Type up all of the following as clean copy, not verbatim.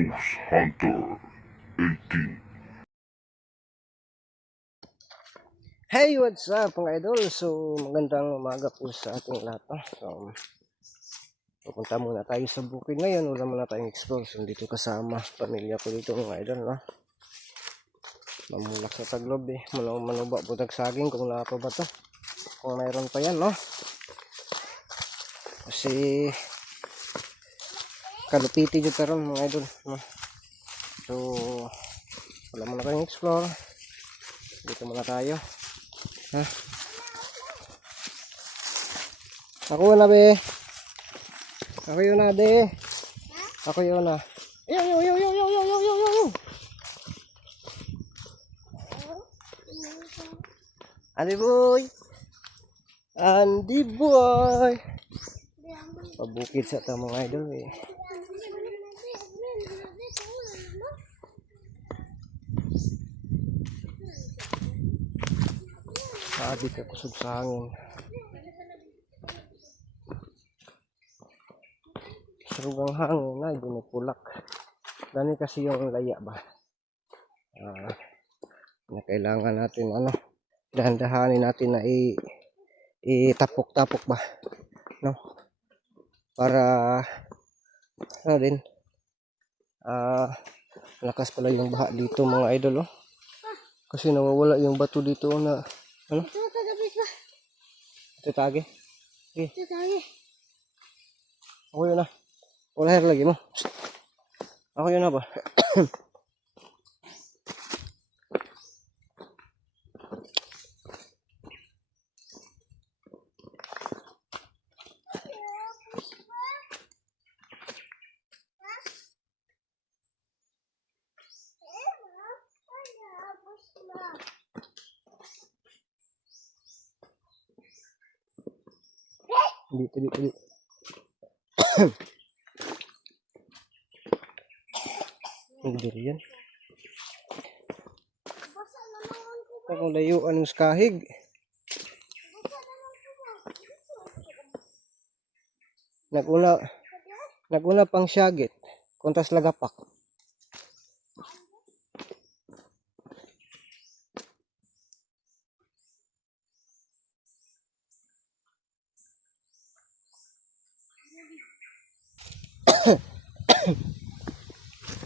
Ghost Hunter 18. Hey, what's up mga idol? So, magandang umaga po sa ating lahat. So, pupunta muna tayo sa bukid ngayon. Wala muna tayong explore. So, dito kasama pamilya ko dito mga idol. No? Mamulak sa taglob eh. Manuba po tagsaging kung naka ba to. Kung mayroon pa yan, no? Kasi kalupiti dito taron mga idol. No? So, wala muna tayong explore. Dito muna tayo. Ha? Ako na be. Ako yun na de. Ako yun na. Yo. Andy boy. Andy boy. Pabukid sa ta mga idol eh. Sabi ka kusog sa hangin. Surugang hangin na, ginipulak. Dami kasi yung laya ba. Na kailangan natin dahan-dahanin natin na itapok-tapok ba. No? Para din. Lakas pala yung baha dito mga idol. Kasi nawawala yung bato dito na ano? Ito tage. Okay. Ito tage. Ako yun na. Wala hair lagi mo. Ako yun na ba? Dito. Nagdiri yan. Ako layuan ng kahig. Naguna pang syagit. Kuntas lagapak.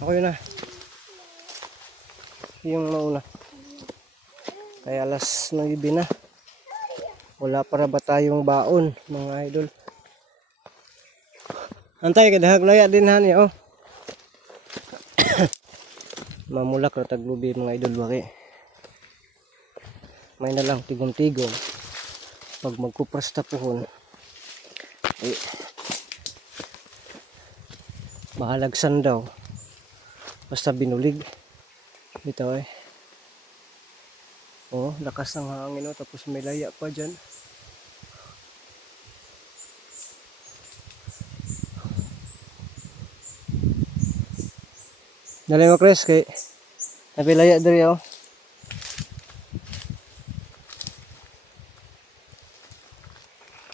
Ako yun na. Yung mauna. Kaya alas 9 na. Wala para ba tayong baon mga idol. Antay kadahag laya din hani oh. Mamulak na taglubi mga idol baki. May na lang tigom-tigom. Pag magkupras tapuhon. Mahalagsan daw. Basta binulig. Dito eh. Oh, lakas ng hangin oh. Tapos may laya pa dyan. Dali mo Chris kay napilaya diri oh.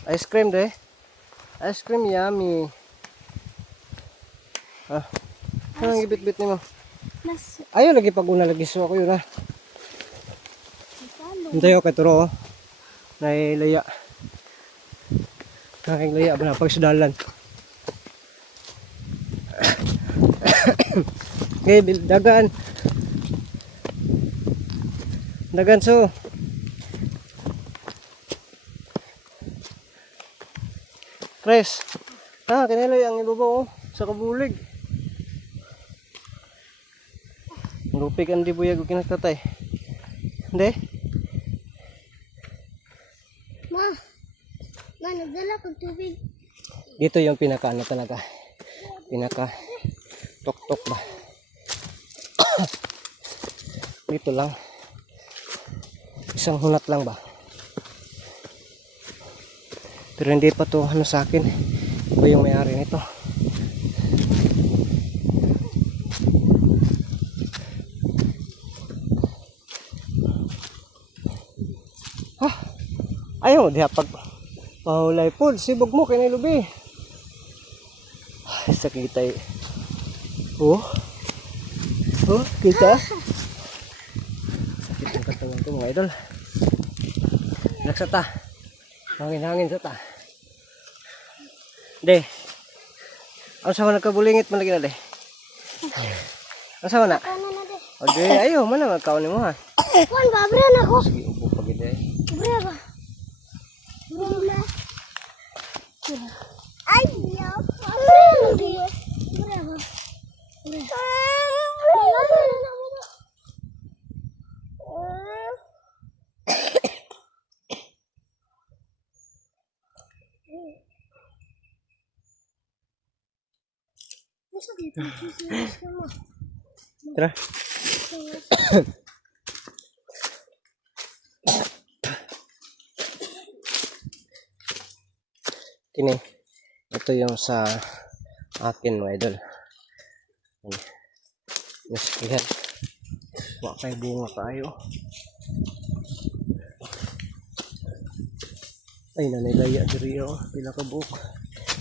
Ice cream de. Ice cream yummy. Anong gibit-bit nimo? Ayaw lagi pag una lagi so ako yun ha. Hintay ako kay Turo oh. Nailaya. Nailaya ba na pagsudalan. Okay, dagan so Chris kinilay ang ibabaw sa kabulig lupig ang dibuyag o kinagtatay hindi ma nagdala kong tubig dito yung pinaka talaga pinaka tok ba dito lang isang hunat lang ba pero hindi pa to sa akin iba yung may-ari nito ayaw diha pag pahulay po sibog mo kay lubi sakit ay Oh, kita. Sakit ng katawan ko mga idol. Laksa ta. Hangin-hangin sa ta. De. Ano sa nagkabulingit malagi na de? Ano sa na? O de, ayo mana magkaon mo ha? Kuan ba bre na ko? Sige, upo pag de. Bre ba? Bre. Ay, ya. Bre ba? Bre. Tara. Kini. Ito yung sa akin mga idol. Nasikihan. Wala kayo bunga tayo. Ay, nanilaya diri oh. Pila ka buok.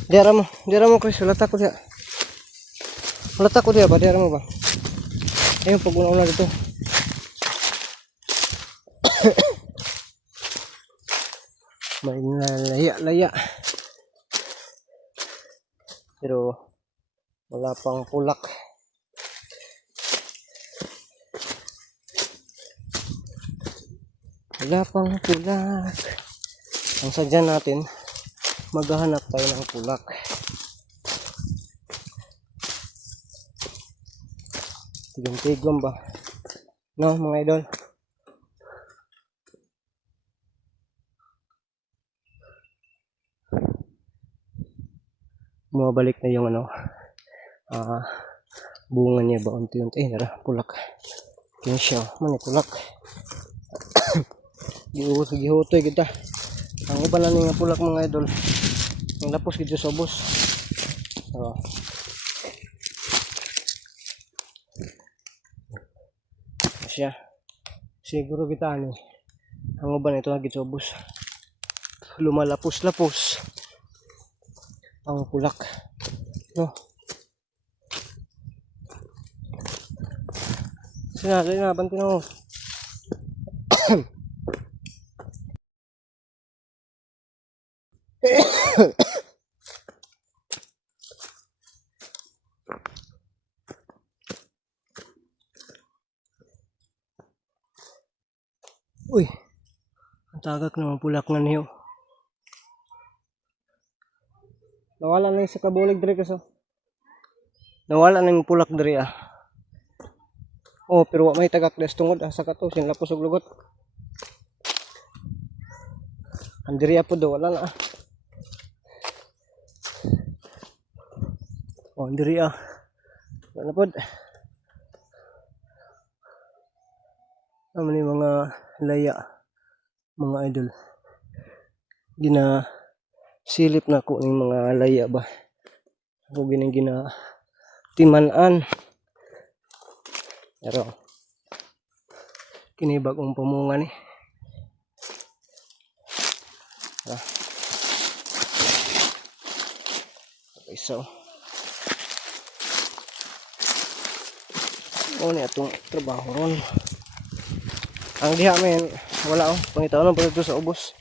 Diara mo Chris. Wala ko diya. Wala ko diya ba? Diara mo ba? Ayun, pag una dito. May nalaya-laya. Pero wala pang pulak. Wala pang pulak. Ang sadya natin, maghahanap tayo ng pulak. Tigam-tigam ba? No, mga idol? Bumabalik na yung bunga niya ba unti-unti. Nara, pulak. Kaya siya, man pulak. Gihutoy kita. Ang iba na nga pulak mga idol. Ang lapos gito sa ubos. Siya. Siguro kita ni. Ang uban ito nga gito sa ubos. Lumalapos-lapos. Ang pulak. No. Sinali na banti na mo. Uy, ang tagak naman pulak na niyo. Nawala na yung sa kabulig diri kaso. Nawala na yung pulak diri ah. Oh, pero may tagak des tungod sa kato sinlapos og lugot. Andiri po do wala na ah. Oh, andiri ah. Wala pod. Ano ni mga laya mga idol. Gina silip na ko ng mga laya ba. Ako gina timanan. Pero kini bagong pamunga ni. Okay, so ni atong trabaho ron. Ang diha men wala oh, pangitaon pa dito sa ubos.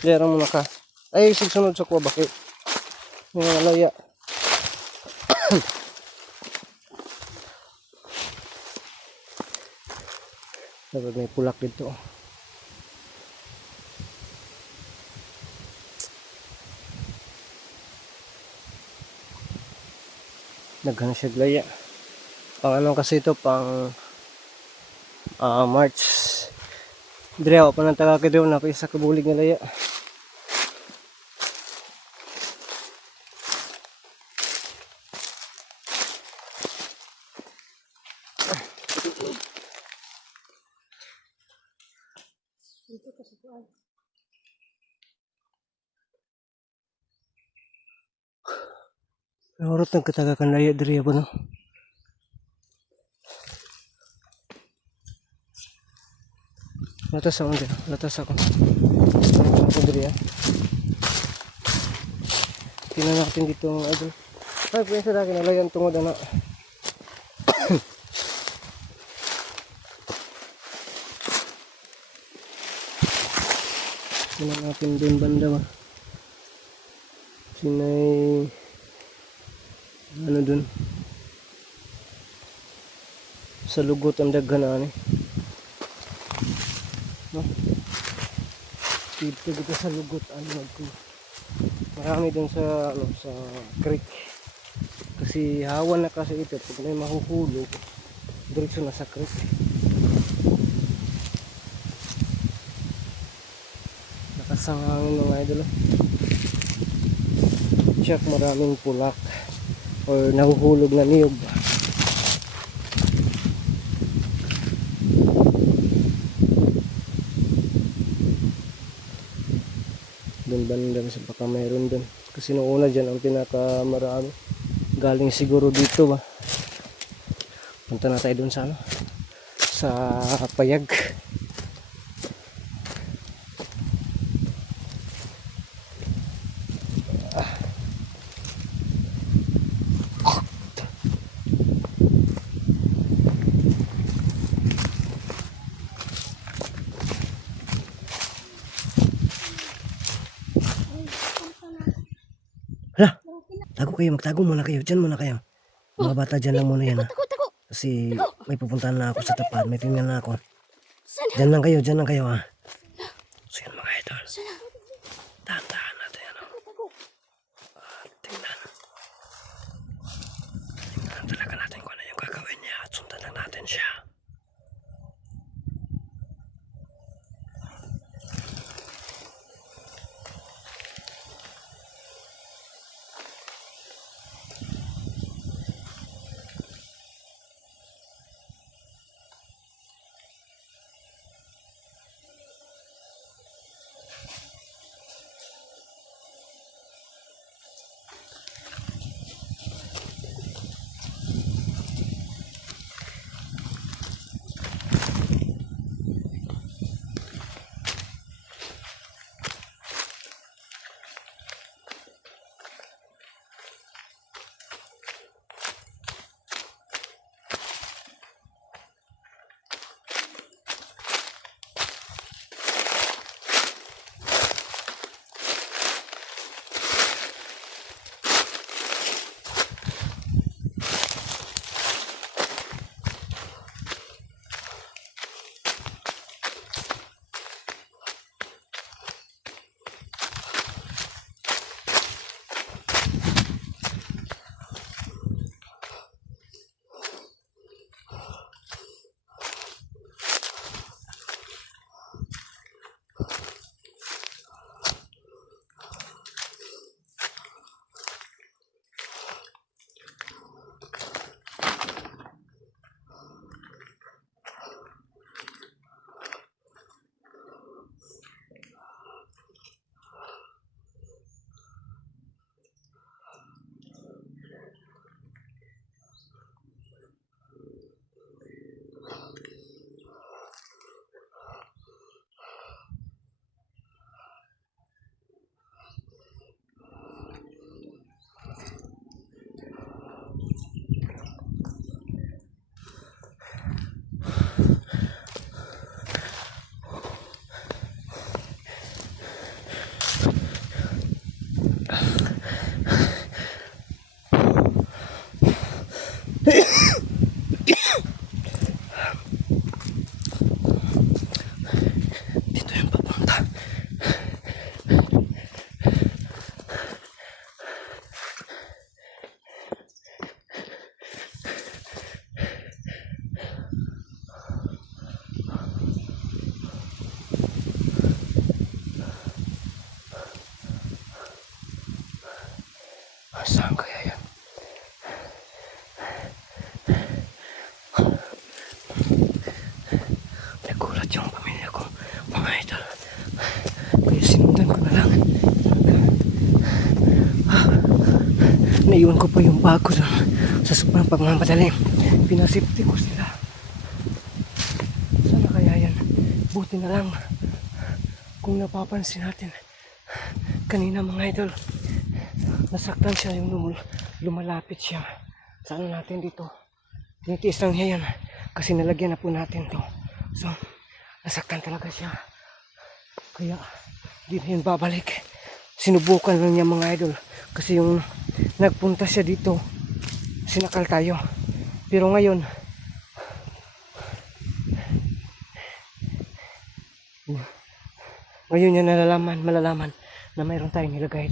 Dira mo naka. Ay sunod sa kuwa bakit. Yung laya. Dapat may pulak dito. Naghan siya laya. Pang ano kasi ito pang March. Dire ako pa nang tagakid doon na isa kabulig na laya. Dito kasi kuan. Urot ng katagakan laya diri ba no? Latas ako diri. Latas ako. Ako diri ah. Tingnan natin dito mga idol. Ay, pwede sa akin nalayan tungod na. Tingnan natin din banda ba. Sinay ano dun sa lugot ang daghan ni. No? Dito kita sa lugot ano ko. Marami dun sa ano sa creek. Kasi hawan na kasi ito pag may mahuhulog diretso na sa creek. Nakasangangin mga idol. Check maraming pulak or nahuhulog na niyog. Doon banda sa baka mayroon doon. Kasi nung una dyan ang pinakamarami. Galing siguro dito ba. Punta na tayo doon sa ano. Sa payag. Hala, tago kayo, magtago muna kayo. Diyan muna kayo. Mga bata dyan lang muna yan ha. Kasi may pupuntahan na ako sa tapat. May tingnan na ako. Dyan lang kayo ha. So yun mga idol. Dahan-dahan natin ano. Tingnan. Tingnan talaga natin kung ano yung gagawin niya. At sundan lang natin siya. Dito yung papunta. Saan kaya yan? Nagulat yung pamilya ko, mga idol. Kaya sinundan ko na lang. Naiwan ko pa yung bago doon. Sa sobrang pagmamadali, pinasipti ko sila. Sana kaya yan? Buti na lang. Kung napapansin natin, kanina mga idol, nasaktan siya yung lumalapit siya. Sa ano natin dito. Tinitiis lang niya yan. Kasi nalagyan na po natin to. So, nasaktan talaga siya. Kaya, di na yun babalik. Sinubukan lang niya mga idol. Kasi yung nagpunta siya dito, sinakal tayo. Pero ngayon, niya malalaman na mayroon tayong nilagay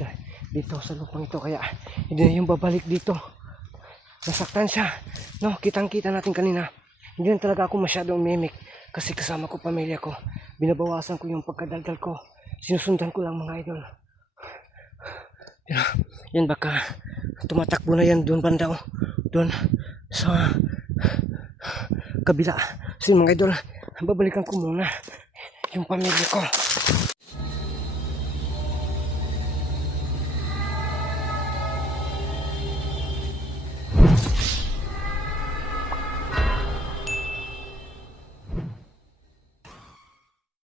dito sa lupang ito. Kaya, hindi na yung babalik dito. Nasaktan siya. No, kitang-kita natin kanina. Hindi na talaga ako masyadong mimik. Kasi kasama ko pamilya ko. Binabawasan ko yung pagkadaldal ko. Sinusundan ko lang mga idol. Pero, yan baka tumatakbo na yan doon banda. Doon sa kabila. So mga idol, babalikan ko muna yung pamilya ko.